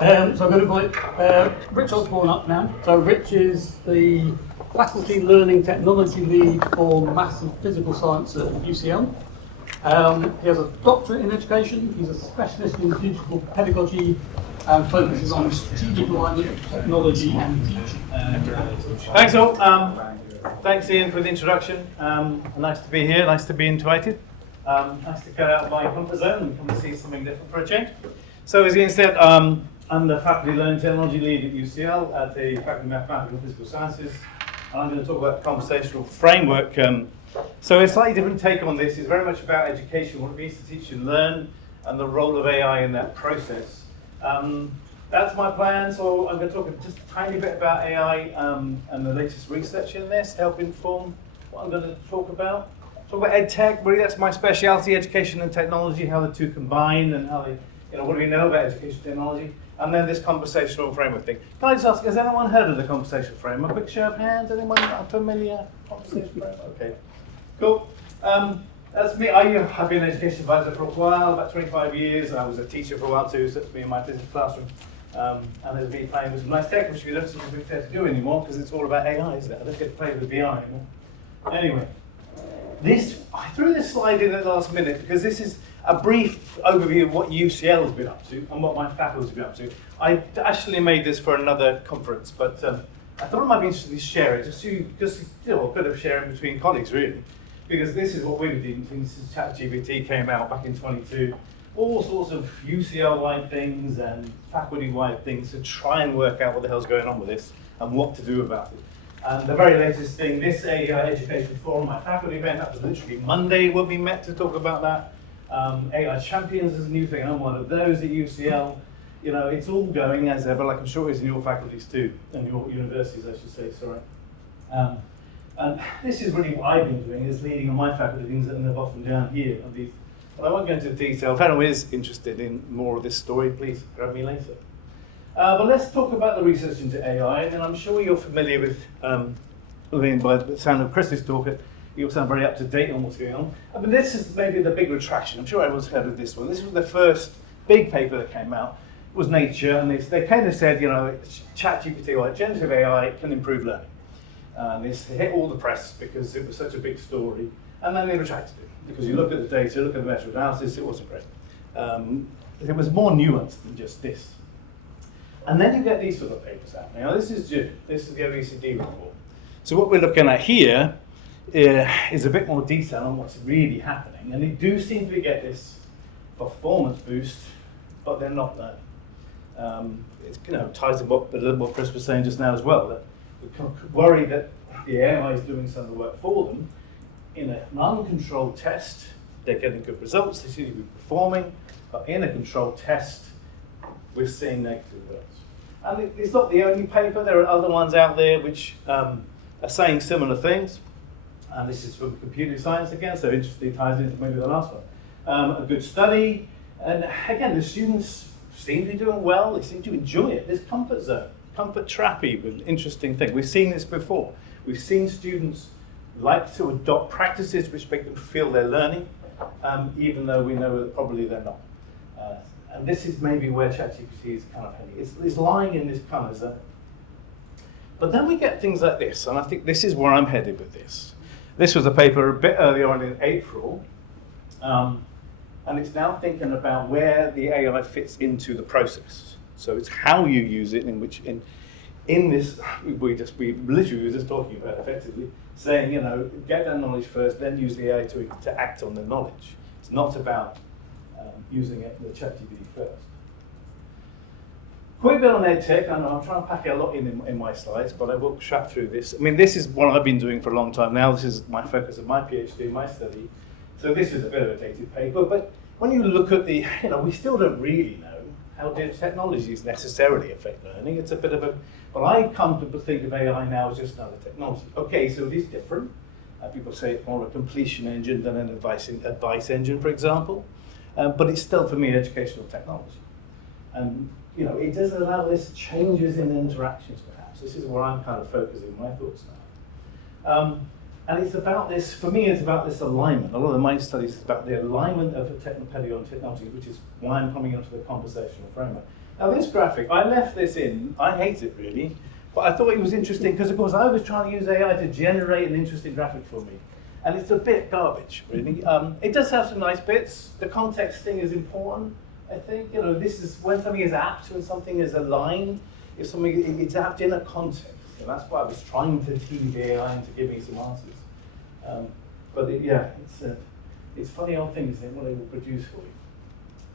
So I'm going to invite Rich Osborne up now. So Rich is the Faculty Learning Technology Lead for Maths and Physical Science at UCL. He has a doctorate in education. He's a specialist in digital pedagogy and focuses on strategic alignment of technology and teaching. Thanks all. Thanks Ian for the introduction. Nice to be here, nice to be invited. Nice to get out of my comfort zone and come and see something different for a change. So as Ian said, I'm the Faculty Learning Technology Lead at UCL at the Faculty of Mathematical and Physical Sciences. And I'm going to talk about the Conversational Framework. So a slightly different take on this is very much about education, what it means to teach and learn, and the role of AI in that process. That's my plan, so I'm going to talk just a tiny bit about AI and the latest research in this to help inform what I'm going to talk about. Talk about EdTech, really that's my specialty, education and technology, how the two combine and how they, what do we know about education technology? And then this conversational framework thing. Can I just ask, has anyone heard of the conversational framework? A quick show of hands, anyone familiar? Conversational framework, okay. Cool. That's me. I've been an education advisor for a while, about 25 years. I was a teacher for a while too, so that's me in my physics classroom. And there's me playing with some nice tech, which we don't seem to be able to do anymore because it's all about AI, isn't it? I don't get to play with BI anymore. Anyway, I threw this slide in at the last minute because this is a brief overview of what UCL has been up to and what my faculty has been up to. I actually made this for another conference, but I thought it might be interesting to share it, just a bit of sharing between colleagues, really. Because this is what we've been doing since ChatGPT came out back in 22. All sorts of UCL-wide things and faculty-wide things to try and work out what the hell's going on with this and what to do about it. And the very latest thing, this AI Education Forum, my faculty event, that was literally Monday when we met to talk about that. AI Champions is a new thing, I'm one of those at UCL. It's all going as ever, like I'm sure it is in your faculties too, and your universities, I should say, sorry. And this is really what I've been doing, is leading on my faculty things at the bottom down here. But I won't go into detail. If anyone is interested in more of this story, please grab me later. But let's talk about the research into AI, and I'm sure you're familiar with, by the sound of Chris's talk, you'll sound very up to date on what's going on. But this is maybe the big retraction. I'm sure everyone's heard of this one. This was the first big paper that came out. It was Nature, and they kind of said, ChatGPT or generative AI can improve learning. And it hit all the press because it was such a big story. And then they retracted it because you look at the data, look at the meta-analysis, it wasn't great. It was more nuanced than just this. And then you get these sort of papers out. Now this is June. This is the OECD report. So what we're looking at here is a bit more detail on what's really happening. And they do seem to get this performance boost, but they're not learning. It ties in what Chris was saying just now as well. That we worry that the AI is doing some of the work for them. In an uncontrolled test, they're getting good results, they seem to be performing, but in a controlled test, we're seeing negative results. And it's not the only paper, there are other ones out there which are saying similar things. And this is from computer science again, so interestingly ties into maybe the last one. A good study, and again, the students seem to be doing well, they seem to enjoy it. There's comfort zone. Comfort trap even, interesting thing. We've seen this before. We've seen students like to adopt practices which make them feel they're learning, even though we know that probably they're not. And this is maybe where ChatGPT is kind of heading. It's lying in this kind of zone. But then we get things like this, and I think this is where I'm headed with this. This was a paper a bit earlier on in April, and it's now thinking about where the AI fits into the process. So it's how you use it, in this, we literally were just talking about effectively, saying, get that knowledge first, then use the AI to act on the knowledge. It's not about using it, the ChatGPT first. Quick bit on EdTech. I know I'm trying to pack a lot in my slides, but I will chat through this. This is what I've been doing for a long time now. This is my focus of my PhD, my study. So this is a bit of a dated paper, but when you look at we still don't really know how digital technologies necessarily affect learning. It's a bit of but I come to think of AI now as just another technology. Okay, so it is different. People say it's more of a completion engine than an advice engine, for example. But it's still, for me, educational technology. And it does allow this changes in interactions, perhaps. This is where I'm kind of focusing my thoughts now. And it's about this, for me, it's about this alignment. A lot of my studies is about the alignment of the pedagogy and technology, which is why I'm coming onto the conversational framework. Now this graphic, I left this in, I hate it really, but I thought it was interesting because of course I was trying to use AI to generate an interesting graphic for me. And it's a bit garbage, really. It does have some nice bits. The context thing is important, I think. You know, this is when something is apt, when something is aligned, if something it's apt in a context. And that's why I was trying to tease the AI into give me some answers. It's funny old things, isn't it, what they will produce for you.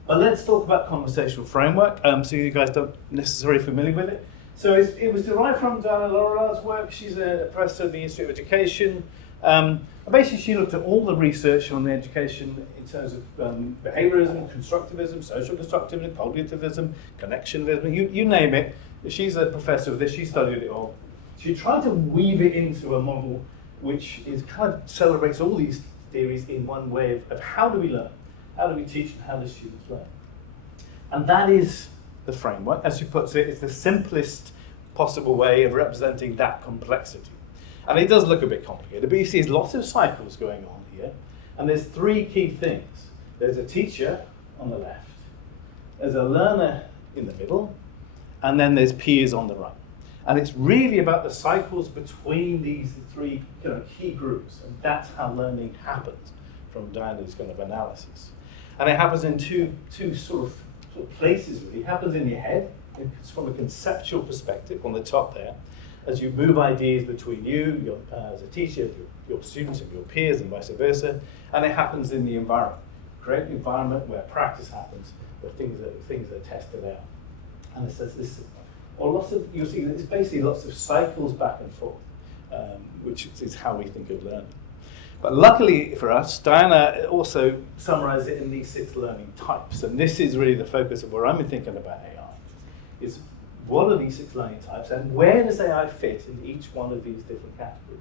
But let's talk about conversational framework, so you guys don't necessarily familiar with it. So it was derived from Diana Laurel's work. She's a professor at the Institute of Education. Basically, she looked at all the research on the education in terms of behaviorism, constructivism, social constructivism, cognitivism, connectionism, you name it. She's a professor of this, she studied it all. She tried to weave it into a model which is kind of celebrates all these theories in one way of how do we learn, how do we teach, and how do students learn. And that is the framework. As she puts it, it's the simplest possible way of representing that complexity. And it does look a bit complicated, but you see there's lots of cycles going on here, and there's three key things. There's a teacher on the left, there's a learner in the middle, and then there's peers on the right. And it's really about the cycles between these three key groups, and that's how learning happens from Diana's kind of analysis. And it happens in two sort of places, really. It happens in your head, it's from a conceptual perspective on the top there, as you move ideas between you, as a teacher, your students and your peers and vice versa, and it happens in the environment. Create an environment where practice happens, where things are tested out. And it says this, or you'll see it's basically lots of cycles back and forth, which is how we think of learning. But luckily for us, Diana also summarized it in these 6 learning types, and this is really the focus of where I'm thinking about AI, is what are these 6 learning types, and where does AI fit in each one of these different categories?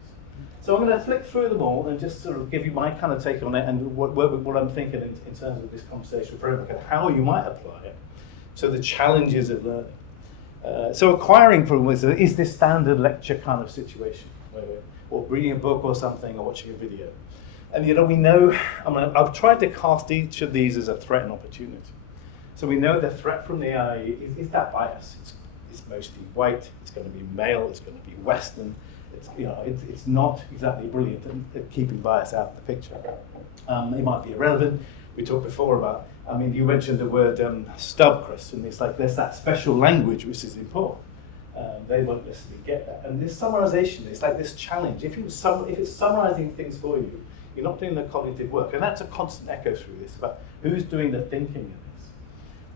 So I'm going to flick through them all and just sort of give you my kind of take on it and what I'm thinking in terms of this conversational framework and how you might apply it to the challenges of learning. So acquiring from wisdom is this standard lecture kind of situation, or reading a book or something, or watching a video. And we know, I've tried to cast each of these as a threat and opportunity. So we know the threat from the AI is that bias. It's mostly white, it's going to be male, it's going to be Western. It's not exactly brilliant at keeping bias out of the picture. It might be irrelevant. We talked before about, you mentioned the word stub, Chris, and it's like there's that special language which is important. They won't necessarily get that. And this summarization is like this challenge. If it's summarizing things for you, you're not doing the cognitive work. And that's a constant echo through this about who's doing the thinking in this.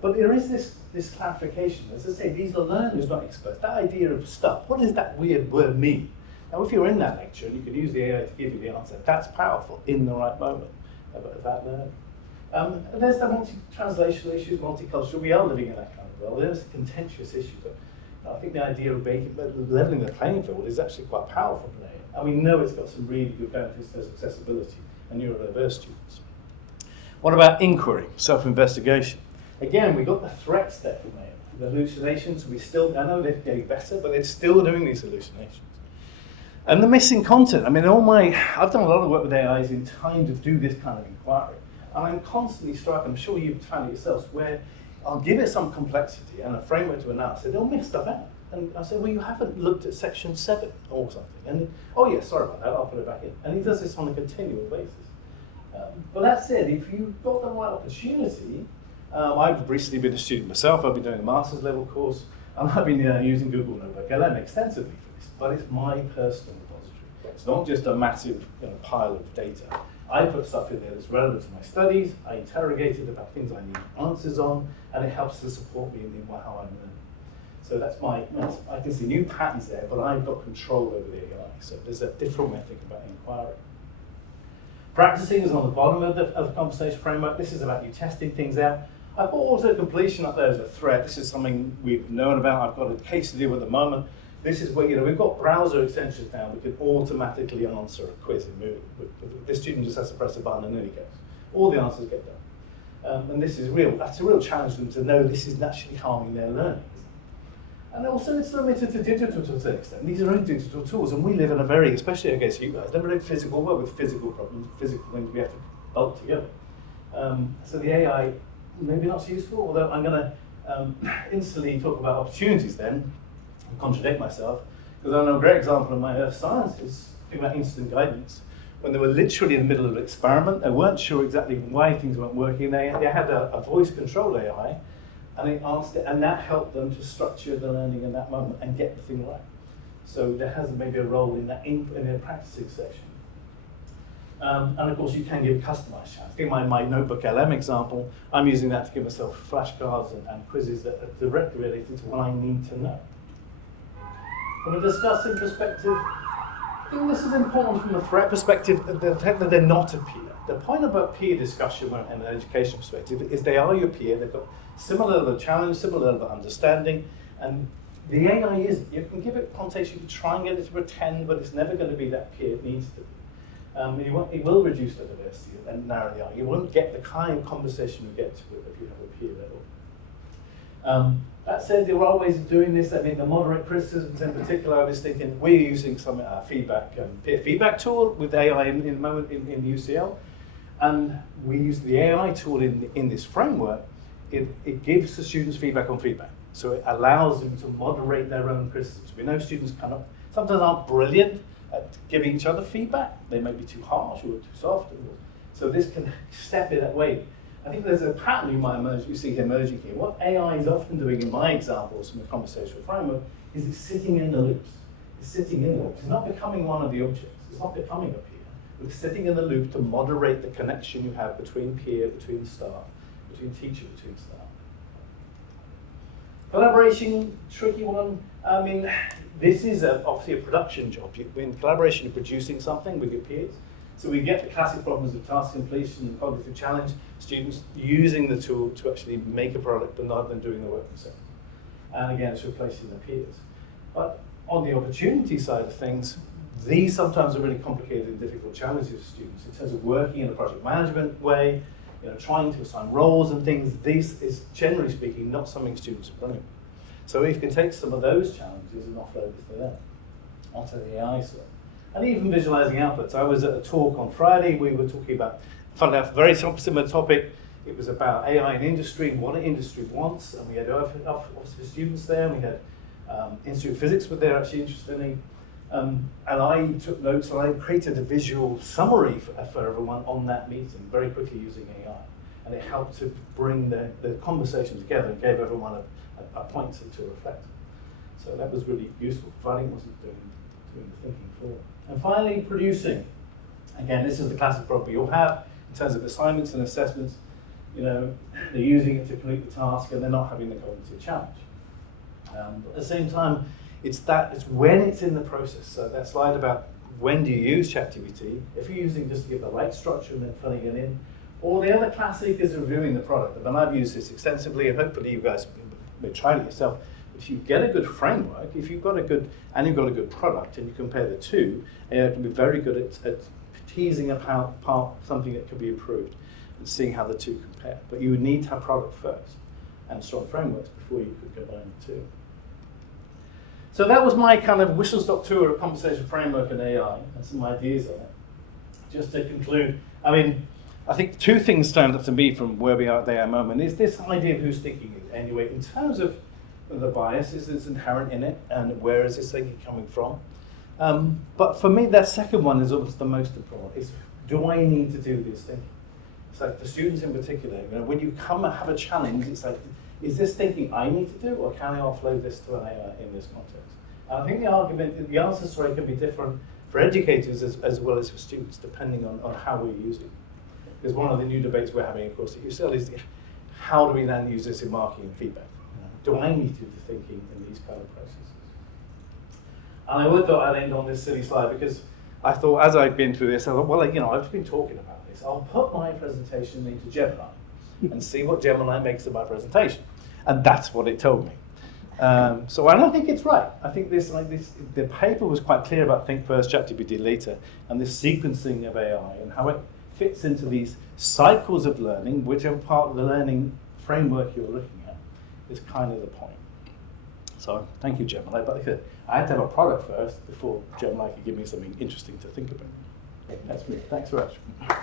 But there is this clarification. As I say, these are learners, not experts. That idea of stuff, what does that weird word mean? Now, if you're in that lecture and you can use the AI to give you the answer, that's powerful in the right moment about learning. And there's the multi-translational issues, multicultural. We are living in that kind of world. There's a contentious issue, but I think the idea of leveling the playing field is actually quite powerful today. And we know it's got some really good benefits as accessibility and neurodiverse students. What about inquiry, self-investigation? Again, we got the threats there from AI. The hallucinations, I know they're getting better, but they're still doing these hallucinations. And the missing content. I've done a lot of work with AIs in trying to do this kind of inquiry. And I'm constantly struck, I'm sure you've found it yourselves, where I'll give it some complexity and a framework to announce it, they'll miss stuff out. And I say, well, you haven't looked at section 7 or something. And oh yeah, sorry about that, I'll put it back in. And he does this on a continual basis. But that said, if you've got the right opportunity, I've recently been a student myself, I've been doing a master's level course, and I've been using Google Notebook LM extensively for this, but it's my personal repository. It's not just a massive pile of data. I put stuff in there that's relevant to my studies, I interrogate it about things I need answers on, and it helps to support me in how I'm learning. So I can see new patterns there, but I've got control over the AI. So there's a different way to think about inquiry. Practicing is on the bottom of the conversation framework. This is about you testing things out. I've got auto-completion up there as a threat. This is something we've known about. I've got a case to deal with at the moment. This is where, we've got browser extensions now. We can automatically answer a quiz and move. This student just has to press a button and then he goes. All the answers get done. And that's a real challenge for them to know this is naturally harming their learning. And also it's limited to digital to a certain extent. These are only digital tools, and we live in a very, especially against you guys, never physical world with physical problems, physical things we have to bolt together. So the AI, maybe not so useful, although I'm going to instantly talk about opportunities then, and contradict myself, because I know a great example of my earth sciences, talking about instant guidance, when they were literally in the middle of an experiment, they weren't sure exactly why things weren't working, they had a voice-controlled AI, and they asked it, and that helped them to structure the learning in that moment and get the thing right. So there has maybe a role in that in a practicing section. And of course, you can give customized challenges. In my Notebook LM example, I'm using that to give myself flashcards and quizzes that are directly related to what I need to know. From a discussing perspective, I think this is important from a threat perspective, the fact that they're not a peer. The point about peer discussion from an education perspective is they are your peer, they've got similar level of challenge, similar level of understanding, and the AI is, you can give it context, you can try and get it to pretend, but it's never going to be that peer it needs to be. It will reduce the diversity and narrow the eye. You won't get the kind of conversation you get to it if you have a peer level. That said, there are ways of doing this. I mean, the moderate criticisms in particular, I was thinking we're using some peer feedback tool with AI in UCL, and we use the AI tool in this framework. It gives the students feedback on feedback, so it allows them to moderate their own criticisms. We know students sometimes aren't brilliant at giving each other feedback. They may be too harsh or too soft. So this can step in that way. I think there's a pattern you see emerging here. What AI is often doing in my examples from the conversational framework is it's sitting in the loops. It's sitting in the loops. It's not becoming one of the objects. It's not becoming a peer. It's sitting in the loop to moderate the connection you have between peer, between staff, between teacher, between staff. Collaboration, tricky one. I mean, this is obviously a production job. You're in collaboration, you're producing something with your peers. So we get the classic problems of task completion and cognitive challenge, students using the tool to actually make a product but not than doing the work themselves. And again, it's replacing their peers. But on the opportunity side of things, these sometimes are really complicated and difficult challenges for students in terms of working in a project management way, trying to assign roles and things. This is, generally speaking, not something students are running. So if you can take some of those challenges and offload it to them onto the AI side. And even visualizing outputs. I was at a talk on Friday, we were talking about, funnily enough, a very similar topic. It was about AI in industry and what an industry wants. And we had Office of Students there, and we had Institute of Physics were there, actually, interestingly. And I took notes, and I created a visual summary for everyone on that meeting, very quickly using AI. And it helped to bring the conversation together and gave everyone a point to reflect. So that was really useful, providing it wasn't doing the thinking for them. And finally, producing. Again, this is the classic problem you'll have in terms of assignments and assessments. They're using it to complete the task and they're not having the cognitive challenge. But at the same time, it's when it's in the process. So that slide about when do you use ChatGPT, if you're using just to give the right structure and then filling it in, or the other classic is reviewing the product. And I've used this extensively, and hopefully you guys may try it yourself. If you get a good framework, if you've got a good product, and you compare the two, it can be very good at teasing apart something that can be improved and seeing how the two compare. But you would need to have product first and strong frameworks before you could combine the two. So that was my kind of whistle-stop tour of conversational framework and AI and some ideas on it. Just to conclude, I think two things stand up to me from where we are at the AI moment is this idea of who's thinking it anyway, in terms of the biases that's inherent in it and where is this thinking coming from. But for me, that second one is almost the most important. Is do I need to do this thinking? It's like for students in particular, when you come and have a challenge, it's like, is this thinking I need to do, or can I offload this to an AI in this context? And I think the answers to it can be different for educators as well as for students, depending on how we're using it. Because one of the new debates we're having, of course, at UCL is how do we then use this in marking and feedback? Do I need to do the thinking in these kind of processes? And I thought I'd end on this silly slide because I thought as I'd been through this, I thought, well, I've been talking about this. I'll put my presentation into Gemini and see what Gemini makes of my presentation. And that's what it told me. So I don't think it's right. I think the paper was quite clear about think first, ChatGPT later, and this sequencing of AI and how it fits into these cycles of learning, whichever part of the learning framework you're looking at is kind of the point. So thank you, Gemini. But I had to have a product first before Gemini could give me something interesting to think about. That's me. Thanks very much.